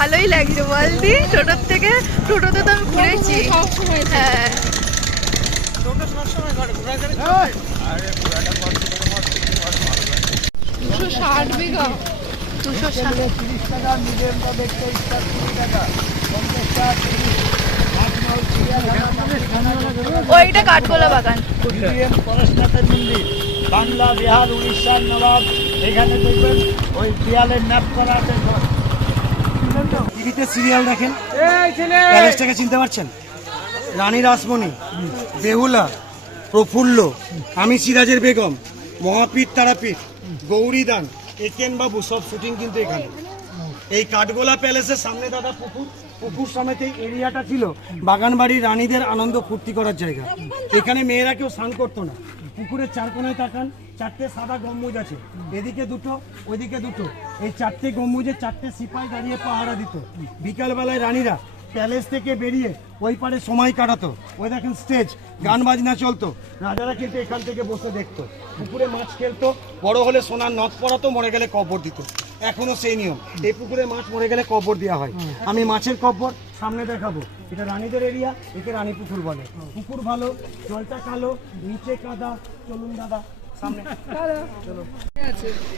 ভালোই লাগছে বলদি। টোটোর থেকে টোটোতে তো আমি ঘুরেছি। হ্যাঁ। দুশো ষাট বিঘা। দুশো ষাট। টাকা মিডিয়ামটা দেখতে টাকা। পঞ্চাশ টাকা তিরিশ। রাজমহল চিড়িয়াখানা ওইটা কাঠগোলা বাগান। মন্দির। বাংলা বিহার উড়িষ্যার নবাব। এখানে দেখবেন ওই দেয়ালে ম্যাপ করা আছে টিভিতে সিরিয়াল দেখেন? প্যালেসটাকে চিনতে পারছেন? রানী রাসমণি বেহুলা প্রফুল্ল আমি সিরাজের বেগম মহাপীর তারাপীঠ গৌরীদান একেন বাবু সব শুটিং কিন্তু এখানে। এই কাঠগোলা প্যালেসের সামনে দাদা পুকুর পুকুর সমেত এই এরিয়াটা ছিল বাগানবাড়ির রানীদের আনন্দ ফুর্তি করার জায়গা। এখানে মেয়েরা কেউ স্নান করতো না। পুকুরের চার কোনায় তাকান চারটে সাদা গম্বুজ আছে। এদিকে দুটো, ওইদিকে দুটো। এই চারটে গম্বুজে চারটে সিপাই দাঁড়িয়ে পাহারা দিত। বিকালবেলায় রানীরা প্যালেস থেকে বেরিয়ে ওই পারে সময় কাটাতো। ওই দেখেন স্টেজ গান বাজনা চলতো। রাজারা কিন্তু এখান থেকে বসে দেখতো। পুকুরে মাছ খেলতো। বড় হলে সোনার নথ পড়াতো মরে গেলে কবর দিত। এখনও সেই নিয়ম। এই পুকুরে মাছ মরে গেলে কবর দেওয়া হয়। আমি মাছের কবর সামনে দেখাবো। এটা রানীদের এরিয়া একে রানী পুকুর বলে। পুকুর ভালো, জলটা কালো, নিচে কাদা, চলুন দাদা।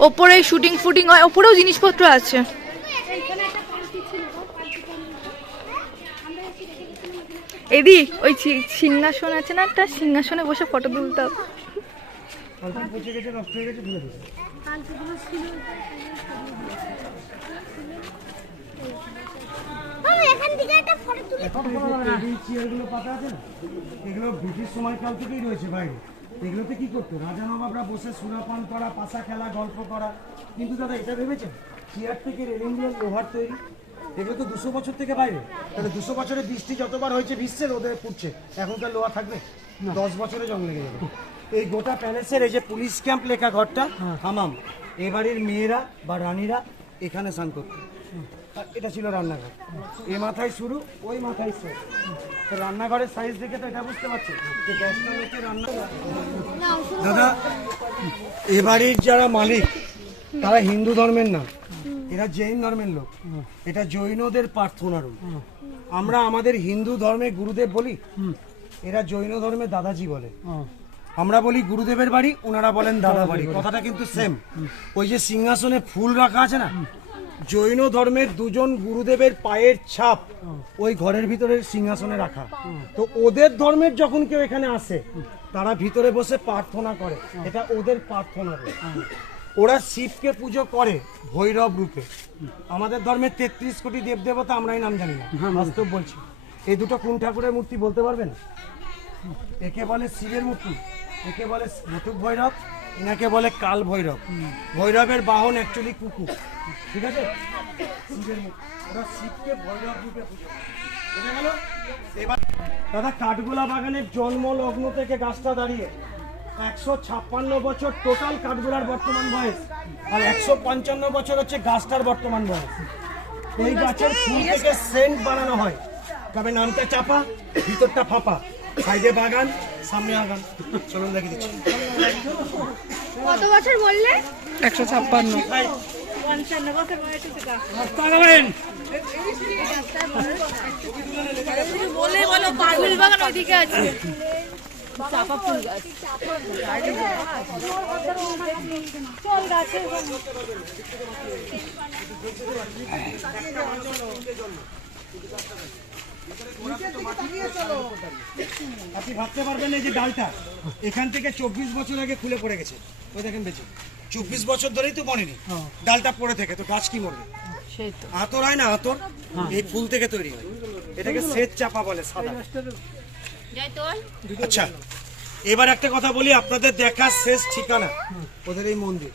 ওপরে শুটিং ফুটিং হয় ওপরেও জিনিসপত্র আছে। এদি ওই সিংহাসন আছে না একটা? সিংহাসনে বসে ফটো তুলতে হবে। অল্প পচে গেছে নষ্ট হয়ে গেছে তুলে দিবে এখান থেকে একটা ফটো তুলে এখন এই যে টেবিল চেয়ারগুলো পাতা আছে না? এগুলো ব্রিটিশ সময়কাল থেকেই রয়েছে বাইরে। এগুলোতে কি করতো? রাজা নবাবরা বসে সুরাপান করা পাশা খেলা গল্প করা। কিন্তু দাদা এটা ভেবেছেন? চেয়ার থেকে রেলিং দিয়ে লোহার তৈরি? এগুলো তো দুশো বছর থেকে বাইরে। তাহলে দুশো বছরে বৃষ্টি যতবার হয়েছে বিশ্বের রোদে পুড়ছে। এখনকার লোহা থাকবে? দশ বছরে জং লেগে যাবে। এই গোটা প্যালেসের এই যে পুলিশ ক্যাম্প লেখা ঘরটা হামাম। এবারের মেয়েরা বা রানীরা এখানে স্নান করতো। এটা ছিল রান্নাঘর। এ মাথায় শুরু, ওই মাথায় শেষ। তো রান্নাঘরের সাইজ দেখে তো এটা বুঝতে পারছ দাদা, এ বাড়ির যারা মালিক, তারা হিন্দু ধর্মের না। এরা জৈন ধর্মের লোক। এটা জৈনদের প্রার্থনা রুম আমরা আমাদের হিন্দু ধর্মে গুরুদেব বলি, এরা জৈন ধর্মে দাদাজি বলে। আমরা বলি গুরুদেবের বাড়ি ওনারা বলেন দাদা বাড়ি। কথাটা কিন্তু সেম ওই যে সিংহাসনে ফুল রাখা আছে না জৈন ধর্মের দুজন গুরুদেবের পায়ের ছাপ ওই ঘরের ভিতরে সিংহাসনে রাখা। তো ওদের ধর্মের যখন কেউ এখানে আসে তারা ভিতরে বসে প্রার্থনা করে। এটা ওদের প্রার্থনা ওরা শিবকে পুজো করে ভৈরব রূপে। আমাদের ধর্মের তেত্রিশ কোটি দেবদেবতা আমরাই নাম জানি না। বাস্তব বলছি। এই দুটো কোন ঠাকুরের মূর্তি বলতে পারবেন? একে বলে শিবের মূর্তি। একে বলে মতুক ভৈরব এনাকে বলে কাল ভৈরব ভৈরবের বাহন অ্যাকচুয়ালি কুকুর। ঠিক আছে? ওরা শিবকে ভৈরব রূপে? এবার দাদা, কাঠগোলা বাগানের জন্ম লগ্ন থেকে গাছটা দাঁড়িয়ে একশো ছাপ্পান্ন বছর টোটাল কাঠগোলার বর্তমান বয়স আর একশো পঞ্চান্ন বছর হচ্ছে গাছটার বর্তমান বয়স। এই গাছের ফুল থেকে সেন্ট বানানো হয়। তবে নামটা চাপা, ভিতরটা ফাঁপা। সাইডে বাগান সামনে আগান। চলুন দেখে দিচ্ছি। কত বছর বললে? একশো ছাপ্পান্ন। ভাই, পঞ্চান্ন বছর বলে বলো পাগল বাগান ওইদিকে আছে। চল গাছে আপনি ভাবতে পারবেন এই যে ডালটা এখান থেকে চব্বিশ বছর আগে খুলে পড়ে গেছে। ওই দেখেন বেঁচে। চব্বিশ বছর ধরেই তো বনেনি। ডালটা পড়ে থেকে তো গাছ কি মরবে? আতর হয় না আতর? এই ফুল থেকে তৈরি হয়। এটাকে শ্বেত চাপা বলে সাদা। আচ্ছা এবার একটা কথা বলি আপনাদের দেখা শেষ ঠিকানা ওদের এই মন্দির।